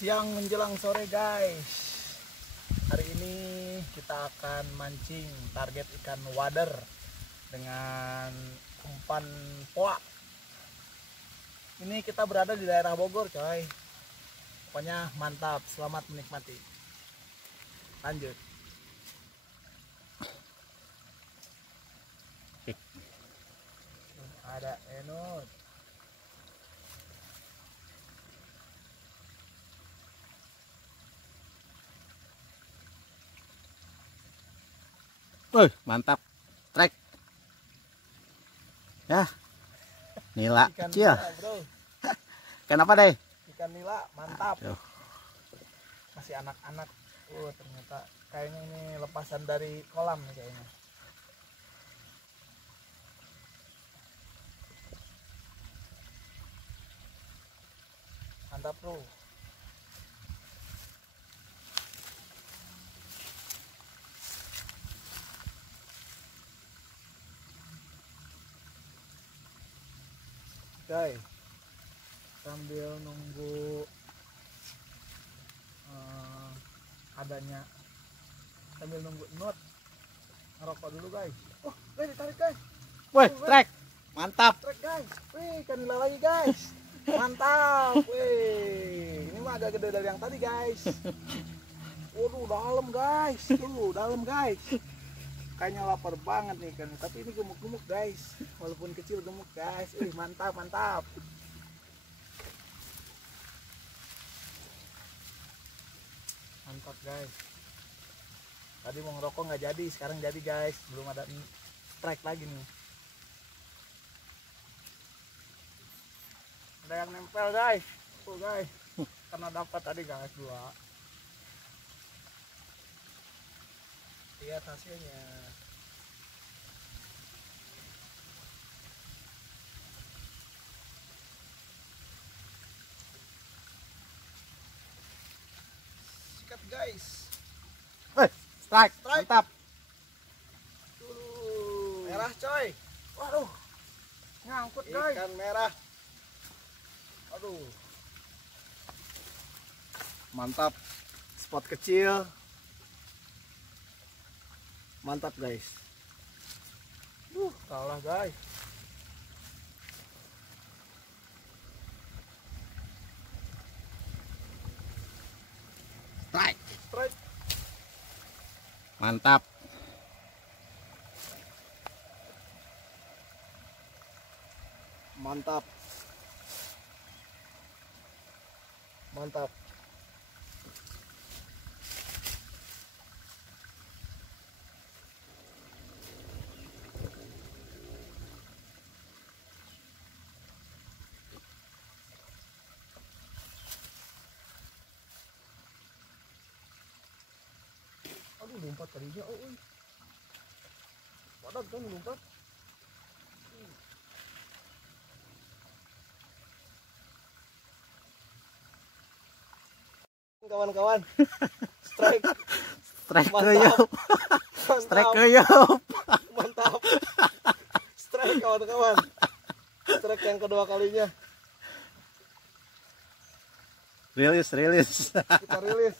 Siang menjelang sore guys. Hari ini kita akan mancing target ikan wader dengan umpan poak. Ini kita berada di daerah Bogor coy. Pokoknya mantap, selamat menikmati. Lanjut. Ada enot. Mantap, trek ya, nila Ikan kecil. nila, bro. Kenapa deh? Ikan nila mantap. Aduh. Masih anak-anak. Ternyata kayaknya ini lepasan dari kolam nih kayaknya. Mantap bro. Guys, sambil nunggu adanya, sambil nunggu not, ngerokok dulu guys. Oh guys, ditarik guys. Woi, trek mantap. Trek guys. Wih, ikan nila lagi guys. Mantap. Wih, ini mah agak gede dari yang tadi guys. Waduh, dalam guys. Tuh, dalam guys. Kayaknya lapar banget nih kan, tapi ini gemuk-gemuk guys, walaupun kecil gemuk guys. Mantap mantap. Mantap guys. Tadi mau ngerokok nggak jadi, sekarang jadi guys. Belum ada strike lagi nih. Ada yang nempel guys. Tuh guys, karena dapat tadi guys 2. Lihat hasilnya. Sikat guys. Strike, mantap. Merah coy. Waduh, nyangkut guys. Ikan merah. Aduh, mantap. Spot kecil. Mantap guys. Kalah guys. Strike, Strike. mantap. Mantap. Mantap. Aduh, lompat tadinya. Wadah kan lompat. Kawan-kawan. Strike. Strike Mantap. keyup. Strike keyup. Mantap. Strike kawan-kawan. Strike yang kedua kalinya. Rilis. Kita rilis.